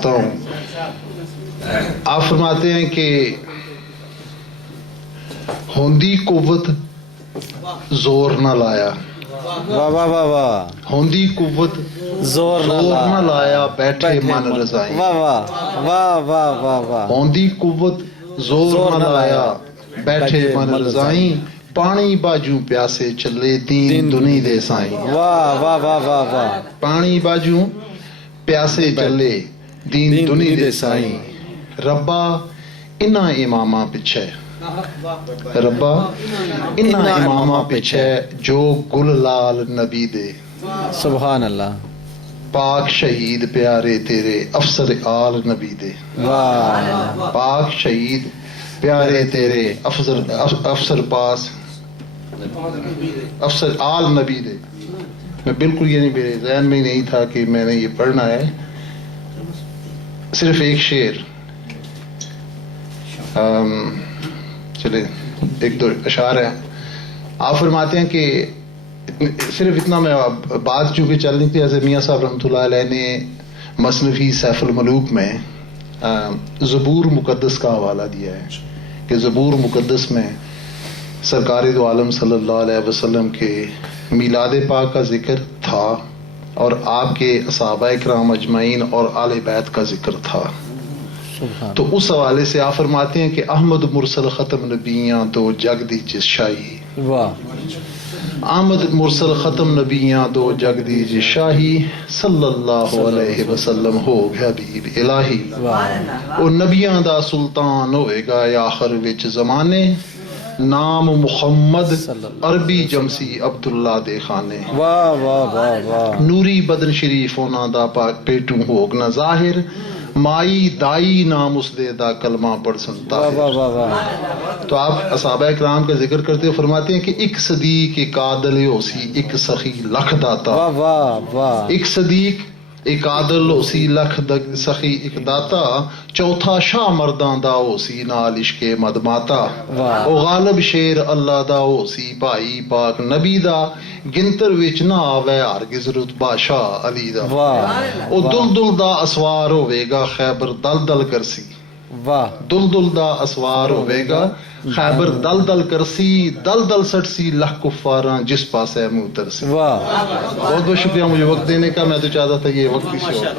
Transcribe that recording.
کرتا ہوں. آپ فرماتے ہیں کہ ہوندی قوت زور نہ لایا. واہ واہ واہ واہ. ہوندی قوت زور نہ لایا بیٹھے من رضائی. واہ واہ واہ واہ واہ واہ. ہوندی قوت زور نہ لایا بیٹھے من رضائی. پانی باجو پیاسے چلے دین دنی دے سائیں. واہ واہ واہ واہ واہ. پانی باجو پیاسے چلے دین دنی دے سائیں. ربا انہاں اماماں پچھے ربا انہاں اماماں پچھے جو گل لال نبی دے. سبحان اللہ. پاک شہید پیارے تیرے افسر آل نبی دے. واہ. پاک شہید پیارے تیرے افسر پاس افسر آل نبی دے. میں بالکل یہ نہیں، میرے ذہن میں نہیں تھا کہ میں نے یہ پڑھنا ہے. صرف ایک شعر، چلے ایک دو اشعار ہیں. آپ فرماتے ہیں کہ صرف اتنا، میں بات چونکہ چل رہی تھی، حضرت میاں صاحب رحمۃ اللہ علیہ نے مثنوی سیف الملوک میں زبور مقدس کا حوالہ دیا ہے کہ زبور مقدس میں سرکار دو عالم صلی اللہ علیہ وسلم کے میلاد پاک کا ذکر تھا اور آپ کے صحابہ اکرام اجمعین اور آل بیت کا ذکر تھا. تو اس حوالے سے آپ فرماتے ہیں کہ احمد مرسل ختم نبیاں دو جگ دی جس شاہی. واہ. احمد مرسل ختم نبیاں دو جگ دی جس شاہی. صلی اللہ علیہ وسلم ہو حبیب الہی. او نبیاں دا سلطان ہوئے گا آخر وچ زمانے. نام محمد عربی جمسی عبداللہ دے خانے. واہ واہ واہ واہ. نوری بدن شریف ہونا دا پاک پیٹوں ہوگ نہ ظاہر. مائی دائی نام اس دے دا کلمہ پڑھ سنتا ہے. واہ واہ واہ. تو آپ صحابہ اکرام کا ذکر کرتے ہوئے فرماتے ہیں کہ ایک صدیق ایک عادل ہوسی ایک سخی لکھ داتا. واہ واہ واہ. ایک صدیق ایک عادل ہوسی لکھ سخی ایک داتا. چوتھا شاہ مرداں دا ہوسی نال عشق مدماتا. او غالب شیر اللہ دا ہوسی بھائی پاک نبی دا. گنتر وچ نہ آوے ہرگز رتبہ شاہ علی دا. او دل دل دا اسوار ہوے گا خیبر دل دل کرسی. واہ. دل دل دا اسوار ہوے گا خیبر دل دل کرسی. دل دل سٹسی لکھ کفاراں جس پاسے منہ ترسی. واہ. بہت بہت شکریہ مجھے وقت دینے کا. میں تو چاہتا تھا یہ وقت ہی سے ہوتا.